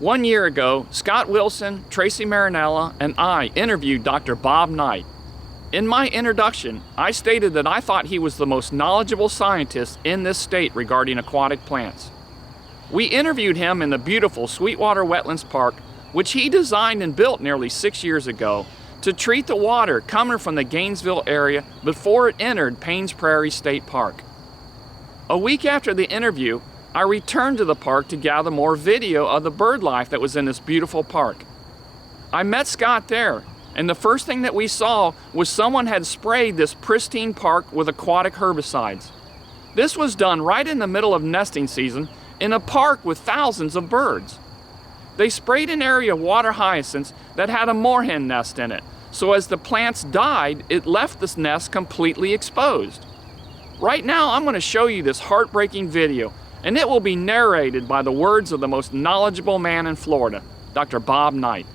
1 year ago, Scott Wilson, Tracy Marinella, and I interviewed Dr. Bob Knight. In my introduction, I stated that I thought he was the most knowledgeable scientist in this state regarding aquatic plants. We interviewed him in the beautiful Sweetwater Wetlands Park, which he designed and built nearly 6 years ago to treat the water coming from the Gainesville area before it entered Paynes Prairie State Park. A week after the interview, I returned to the park to gather more video of the bird life that was in this beautiful park. I met Scott there, and the first thing that we saw was someone had sprayed this pristine park with aquatic herbicides. This was done right in the middle of nesting season in a park with thousands of birds. They sprayed an area of water hyacinths that had a moorhen nest in it, so as the plants died, it left this nest completely exposed. Right now, I'm going to show you this heartbreaking video, and it will be narrated by the words of the most knowledgeable man in Florida, Dr. Bob Knight.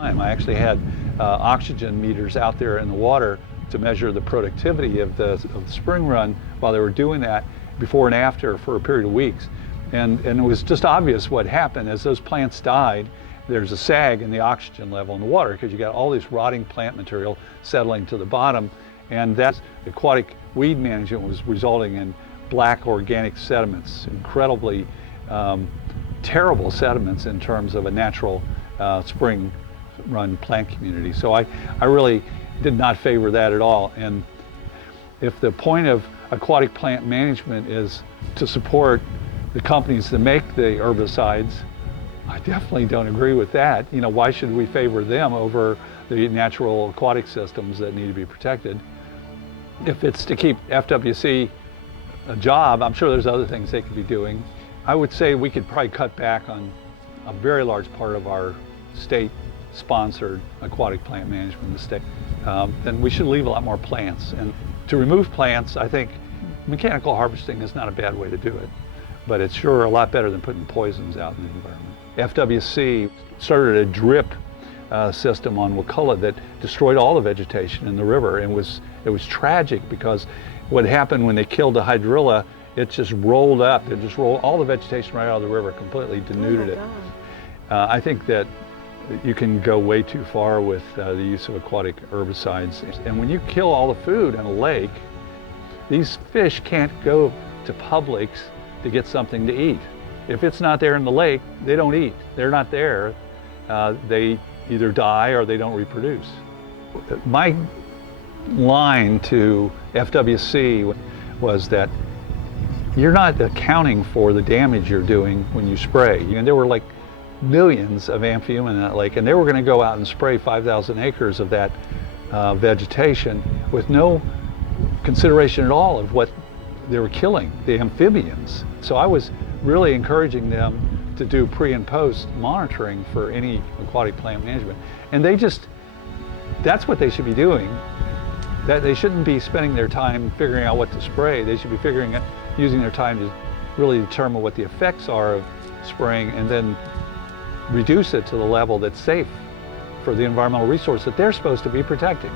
I actually had oxygen meters out there in the water to measure the productivity of the spring run while they were doing that before and after for a period of weeks. And it was just obvious what happened. As those plants died, there's a sag in the oxygen level in the water because you got all this rotting plant material settling to the bottom, and that aquatic weed management was resulting in black organic sediments, incredibly terrible sediments in terms of a natural spring run plant community. So I really did not favor that at all. And if the point of aquatic plant management is to support the companies that make the herbicides, I definitely don't agree with that. You know, why should we favor them over the natural aquatic systems that need to be protected? If it's to keep FWC a job, I'm sure there's other things they could be doing. I would say we could probably cut back on a very large part of our state-sponsored aquatic plant management in the state. Then we should leave a lot more plants. And to remove plants, I think mechanical harvesting is not a bad way to do it, but it's sure a lot better than putting poisons out in the environment. FWC started a drip system on Wakulla that destroyed all the vegetation in the river, and it was tragic because what happened when they killed the hydrilla, it just rolled up. It just rolled all the vegetation right out of the river, completely denuded it. I think that you can go way too far with the use of aquatic herbicides. And when you kill all the food in a lake, these fish can't go to Publix to get something to eat. If it's not there in the lake, they don't eat. They're not there. They either die or they don't reproduce. My line to FWC was that you're not accounting for the damage you're doing when you spray. And there were like millions of amphibians in that lake, and they were going to go out and spray 5,000 acres of that vegetation with no consideration at all of what they were killing, the amphibians. So I was really encouraging them to do pre and post monitoring for any aquatic plant management. And that's what they should be doing. That they shouldn't be spending their time figuring out what to spray. They should be using their time to really determine what the effects are of spraying and then reduce it to the level that's safe for the environmental resource that they're supposed to be protecting.